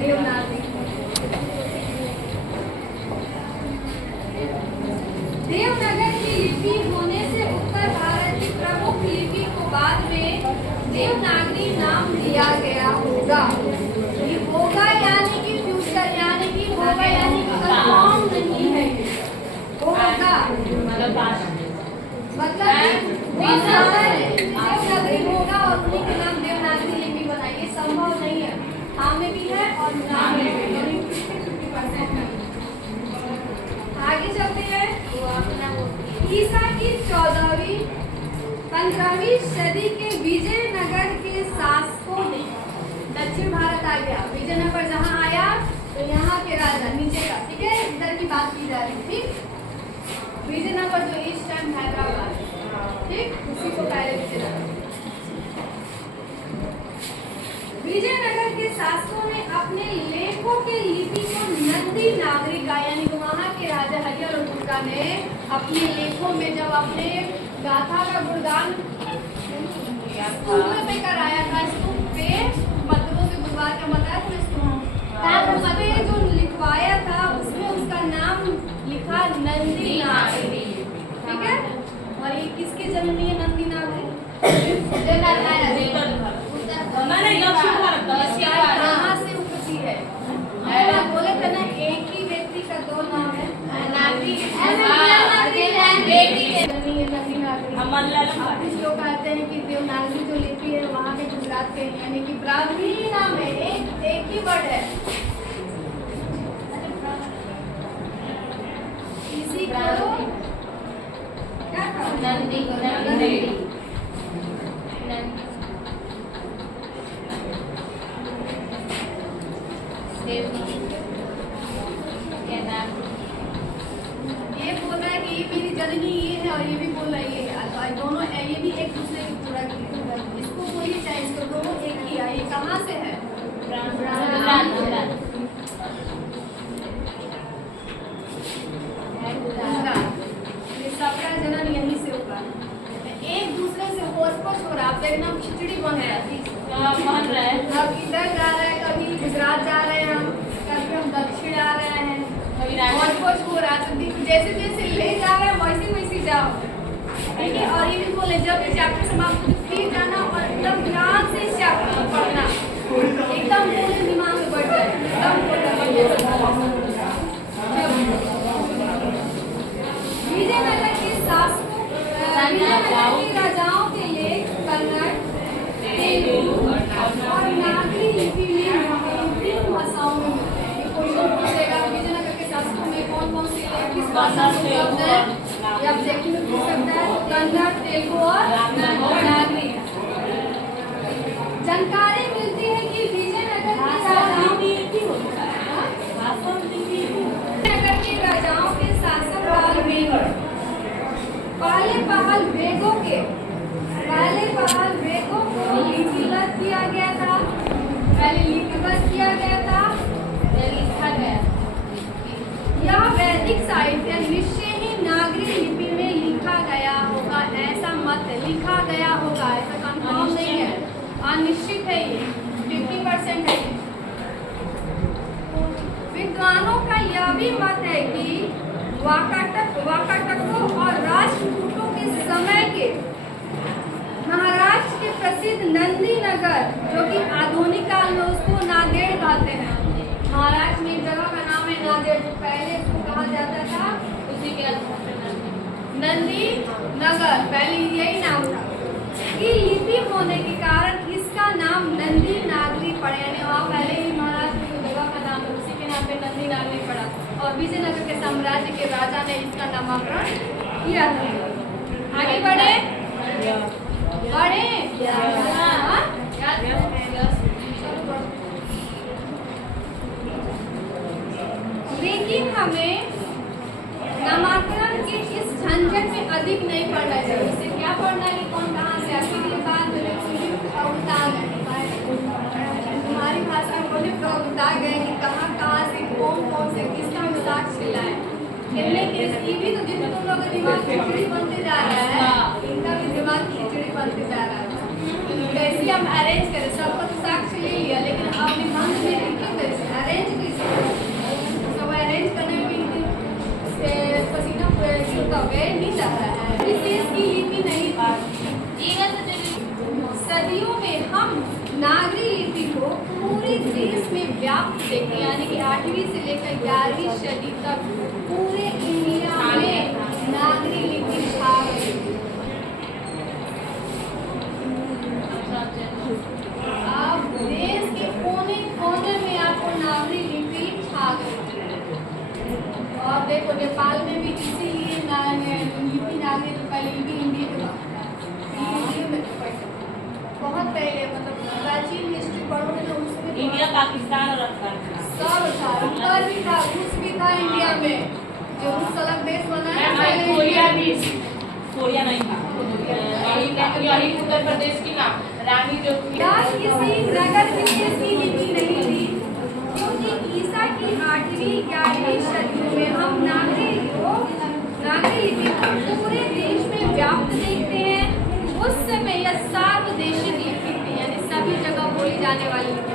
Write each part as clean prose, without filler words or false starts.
देवनागरी। देवनागरी की लिपि होने से उत्तर भारत की प्रमुख लिपि को बाद में देवनागरी नाम दिया गया होगा। ये होगा यानी कि फ्यूचर, यानी कि होगा यानी कि कंफर्म नहीं है। होगा मतलब देवनागरी होगा और उन्हीं के नाम देवनागरी लिपि बनाइए, संभव नहीं है। हाँ में भी है और ना में भी है। आगे चलते हैं। ईसा की 14वीं 15वीं सदी के विजयनगर के शासकों ने, दक्षिण भारत आ गया, विजयनगर जहाँ आया तो यहाँ के राजा नीचे का, ठीक है, इधर की बात की जा रही है, ठीक। विजयनगर जो इस टाइम हैदराबाद, ठीक, उसी को पहले विजयनगर। विजयनगर के शासकों ने अपने लेखों के लिपि को नंदी नागरी का, यानी कि वहाँ के राजा हरिहर और दुर्गा ने अपने लेखों में जब अपने गाथा का गुणगान स्तूप पे कराया था, स्तूप पे पत्थरों से गुबार का बताया था, उसमें जो लिखवाया था उसमें उसका नाम लिखा नंदी नागरी, ठीक है। और ये किसके जननी है नंदी नागरी? कहाँ से उपजी है? बोले थे ना, एक ही व्यक्ति का दो नाम है, नागरी कुछ लोग कहते हैं कि देवनागरी जो लिपि है वहाँ के गुजरात के, यानी कि ब्राह्मणी नाम है, एक ही वर्ड है। इसी को क्या नंदी ये बोल रहा है कि ये मेरी जननी ये है और ये भी बोल रहा है ये है, दोनों ये भी एक दूसरे की पूरा, इसको बोलिए चाहे इसको, दोनों एक ही है। ये कहाँ से है? ये सबका जनन यहीं से होगा। एक दूसरे से होच-पोच हो रहा है, आप देखना खिचड़ी बन रहा है, अब इधर जा रहा है, कभी गुजरात जा रहे हैं हम, कभी हम दक्षिण आ रहे हैं, होच-पोच हो रहा है। तो जैसे जैसे ले जा रहे हैं वैसे वैसे जाओ, ठीक है। और ये भी बोले जब ये चैप्टर समाप्त हो फिर जाना और एकदम ध्यान से चैप्टर पढ़ना, एकदम पूरे दिमाग में बैठ जाए, एकदम विजयनगर के शासकों, विजयनगर के राजाओं के लेख कन्नड़, तेलुगु और नागरी लिपि में विभिन्न भाषाओं में मिलते हैं। ये क्वेश्चन पूछेगा विजयनगर के शासकों में कौन कौन से किस भाषा में उपलब्ध है, ये आप देखने में पूछ सकता है। कन्नड़, तेलुगु और नागरी। जानकारी मिलती है कि विजयनगर के राजाओं के शासनकाल में पहले पहल वेगों को लिपिबद्ध किया गया था, पहले लिपिबद्ध किया गया था, लिखा गया। यह वैदिक साहित्य निश्चय ही नागरी लिपि में लिखा गया होगा, ऐसा मत है। लिखा गया होगा ऐसा कंफर्म नहीं है, अनिश्चित है, ये 50% है। विद्वानों का यह भी मत है कि वाकाटकों और राष्ट्रकूटों के समय के महाराष्ट्र के प्रसिद्ध नंदी नगर, जो कि आधुनिक काल में उसको नांदेड़ कहते हैं। महाराष्ट्र में एक जगह का नाम है नांदेड़, जो पहले इसको कहा जाता था उसी के नंदी नगर, पहले यही नाम था। की लिपि होने के कारण इसका नाम नंदी नागरी पड़ा, यानी वहाँ पहले ही महाराष्ट्र की जगह का नाम है, उसी के नाम पे नंदी नागरी पड़ा। और विजयनगर के साम्राज्य के राजा ने इसका नामकरण किया था। आगे बढ़े लेकिन हमें नामकरण के इस झंझट में अधिक नहीं पढ़ना चाहिए। इससे क्या पढ़ना है कि कौन कहाँ से आखिर ये बात हमारी भाषा में बोले बता गए कि कहाँ कहाँ से कौन से किसका मजाक चिल्लाए। खेलने के लिए भी तो जिन तुम लोगों का दिमाग खिचड़ी बनते जा रहा है, इनका भी दिमाग खिचड़ी बनते जा रहा है। कैसे हम अरेंज करें, सबको तो साक्ष्य ले लिया, लेकिन अब निबंध में क्यों कैसे व्याप्त देखते हैं, यानी कि 8वीं से लेकर 11वीं सदी तक पूरे इंडिया में नागरी लिपि छा गई। अब देश के कोने कोने में आपको नागरी लिपि छा गई। और देखो नेपाल में भी इसीलिए लिपि नागरी तो पहले भी हिंदी में बहुत पहले, मतलब प्राचीन हिस्ट्री पढ़ोगे तो उसमें इंडिया, पाकिस्तान और अफगानिस्तान सब था, उत्तर भी था, रूस भी था इंडिया में, जो रूस अलग देश बना है। पहले कोरिया भी, कोरिया नहीं था, यही उत्तर प्रदेश की ना रानी जो थी किसी नगर विशेष की लिपि नहीं थी, क्योंकि ईसा की 8वीं 11वीं सदी में हम नागरी लिपि को पूरे देश में व्याप्त देखते हैं। उस समय यह सार्वदेशिक लिपि थी, यानी सभी जगह बोली जाने वाली लिपि।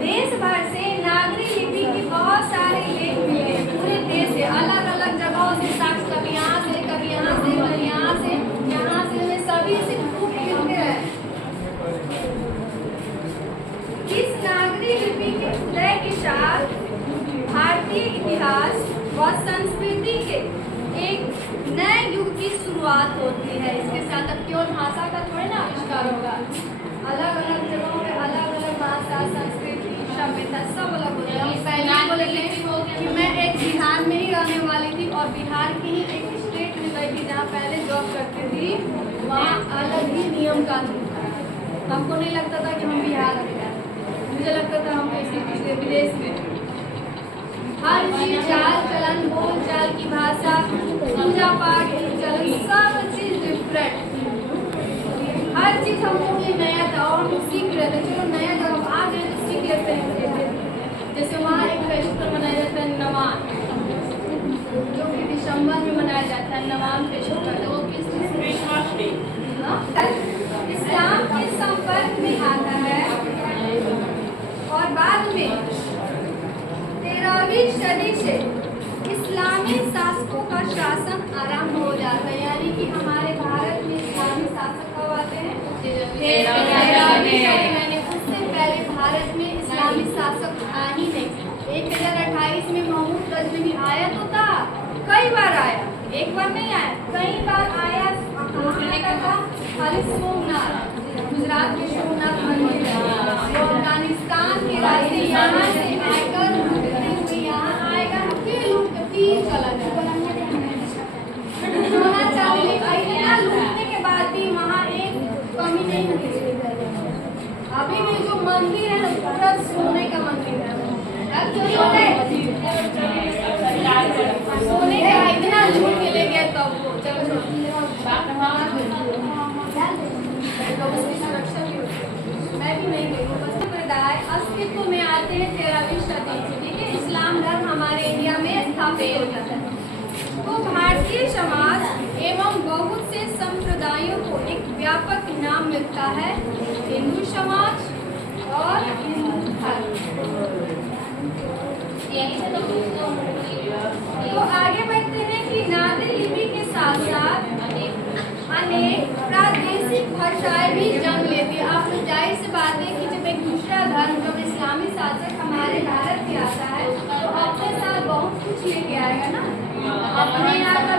देश भर से नागरी लिपि के बहुत सारे लेख मिले पूरे देश से, अलग अलग जगहों से साक्ष्य, कभी यहाँ से, कभी यहाँ से, कभी यहाँ से सभी से खूब मिलते हैं। इस नागरी लिपि के उदय के साथ भारतीय इतिहास व संस्कृति के एक नए युग की शुरुआत होती है। इसके साथ अब केवल भाषा का थोड़े ना आविष्कार होगा, अलग अलग जगहों पे अलग अलग भाषा, संस्कृति, सभ्यता सब अलग होता है। पहले बोलेंगे कि मैं एक बिहार में ही रहने वाली थी और बिहार की ही एक स्टेट में गई थी जहाँ पहले जॉब करती थी, वहाँ अलग ही नियम कानून था। हमको नहीं लगता था कि हम बिहार में हैं, मुझे लगता था हम किसी दूसरे विदेश में। हर चीज, चाल चलन, बोल चाल की भाषा, पूजा पाठ की चलन, सब चीज डिफरेंट, हर चीज हम लोग लिए नया था और हम लोग सीख रहे थे। चलो नया जब हम आ गए तो सीख लेते हैं। जैसे वहाँ एक फेस्टिवल मनाया जाता है नवान, जो कि दिसंबर में मनाया जाता है, नवान फेस्टिवल। वो किस क्रिसमस डे इस्लाम के संपर्क में आता है और बाद में 13वीं सदी से इस्लामी शासकों का शासन आरंभ हो जाता है, यानी कि हमारे भारत में इस्लामी शासक कब आते हैं? 13वीं सदी में। उससे पहले भारत में इस्लामी शासक आ ही नहीं। 1028 में महमूद गजनवी आया तो था, कई बार आया, एक बार नहीं आया, कई बार आया। खाली सोमनाथ, गुजरात में सोमनाथ मंदिर है, अफगानिस्तान के रास्ते यहाँ से आकर यहाँ आएगा, फिर चला जाएगा। सोना चांदी इतना लूटने के बाद भी वहाँ एक कमी नहीं हुई। अभी भी जो मंदिर है पूरा सोने का मंदिर है। सोने का इतना लूट के ले गए तब वो चलो सुरक्षा भी होती है। मैं भी नहीं गई, बस अस्तित्व में आते हैं 13वीं सदी से। ठीक है, इस्लाम धर्म हमारे इंडिया में स्थापित हो जाता है। तो भारतीय समाज एवं बहुत से संप्रदायों को एक व्यापक नाम मिलता है, हिंदू समाज और हिंदू धर्म। तो आगे बढ़ते हैं कि नागरी लिपि के साथ साथ अनेक प्रादेशिक भाषाएं भी जन्म लेती है। आप लोग जाहिर सी बात है कि जब एक दूसरा धर्म, जब इस्लामी शासक हमारे भारत में आता है तो अपने साथ बहुत कुछ लेके आएगा ना। अपने यहाँ का